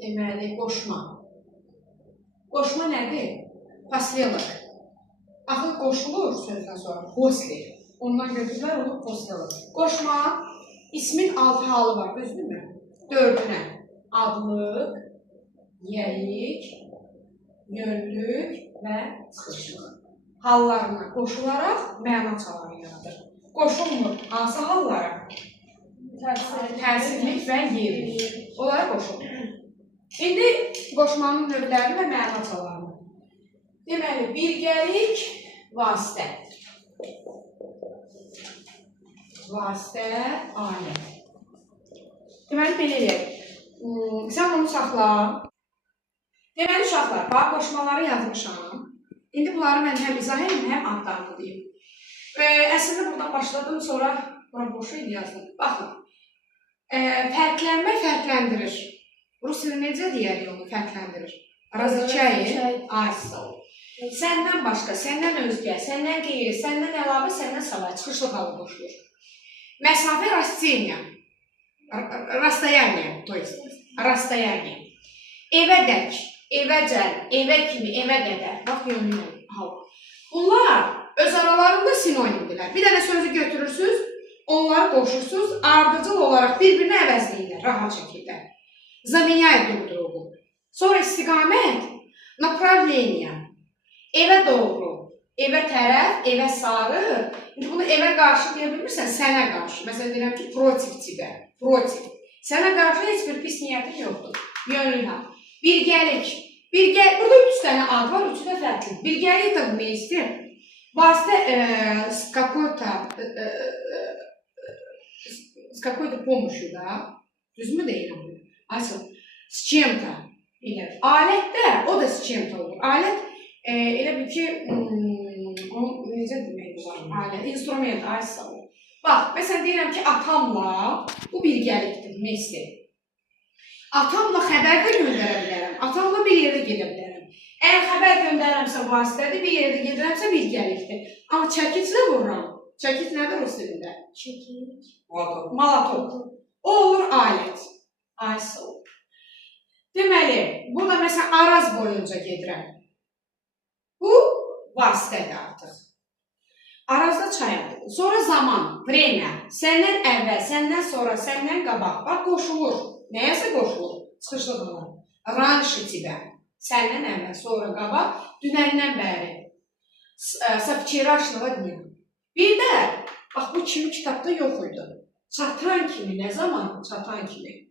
Deməli, qoşma. Qoşma nədir? Paslelıq. Axı qoşulur sözdən sonra. Posli. Ondan götürürlər, olur poslelıq. Qoşma, ismin 6 halı var, düzdürmü? 4-ünə. Adlıq, yəlik, yönlük və çıxışlıq. Hallarına qoşularaq məna çaları yaradır. Qoşulmur hansı hallara? Təsirlik və yerlik. Onlara qoşulur. İndi qoşmanın növlərini və məna çalarını. Deməli, birgəlik, vasitə. Vasitə, alət. Deməli, belə eləyək. Sən onu saxla. Deməli, uşaqlar, bax, qoşmaları yazmışam. İndi bunları mən həm izah edeyim, həm adlarını deyim. Əslində buradan başladım, sonra bura boş idi yazdım. Baxın, fərqlənmə fərqləndirir. Rusiyada necə deyərik onu fərqləndirir? Razıçayı, aysa. Səndən başqa, səndən özgə, səndən qeyri, səndən əlavə, səndən savay, çıxışlıq halı qoşulur. Məsafə rastiyyə. Rastayaniya, to есть, rastayaniya. Evə dək, evə cəl, evə kimi, evə qədər. Bax, yönlü hal. Bunlar öz aralarında sinonimdirlər. Bir dənə sözü götürürsünüz, onları qoşursunuz, ardıcıl olaraq bir-birini əvəzləyirlər, rahat şəkildə. Zamenyay durduğu. Sonra istiqamət, направление. Evə doğru, evə tərəf, evə sarı. Bunu evə qarşı deyə bilmirsən, sənə qarşı. Məsələn, deyirəm ki, protiv cibə, protiv. Sənə qarşı heç bir pis niyyətin yoxdur. Yönlü hal. Birgəlik. Burada 3 dənə ad var, 3 də fərqli. Birgəlik də bu meyistir. Vasitə с какой-то помощью, da. Düzmü deyirəm bu? Asıl, s чем-то. Alətdə, o da s чем-то olur. Alət, elə bil ki, necə demək var? Alət, instrument, aysa olur. Bax, məsələn deyirəm ki, atamla, bu birgəlikdir, meyistir. Atamla xəbər də göndərə bilərəm. Atamla bir yerdə gedə bilərəm. Əgər xəbər göndərəmsə vasitədir, bir yerdə gedirəmsə birgəlikdir. Amma çəkiclə vururam. Çəkic nədir rus dilində? Çəkic. Malatop. O olur alət. Aysa olur. Deməli, burada məsələn Araz boyunca gedirəm. Bu vasitədir artıq. Arazda çayadır. Sonra zaman, vremya. Səndən əvvəl, səndən sonra, səndən qabaq. Bax, qoşulur. Nəyəsə qoşulur? Çıxışlıq olur. Ranşı tibə. Səndən əvvəl, sonra qabaq, dünəndən bəri. Sa vчерашнего dня. Bir də, bax, bu kimi kitabda yox idi. Çatan kimi, nə zaman? Çatan kimi.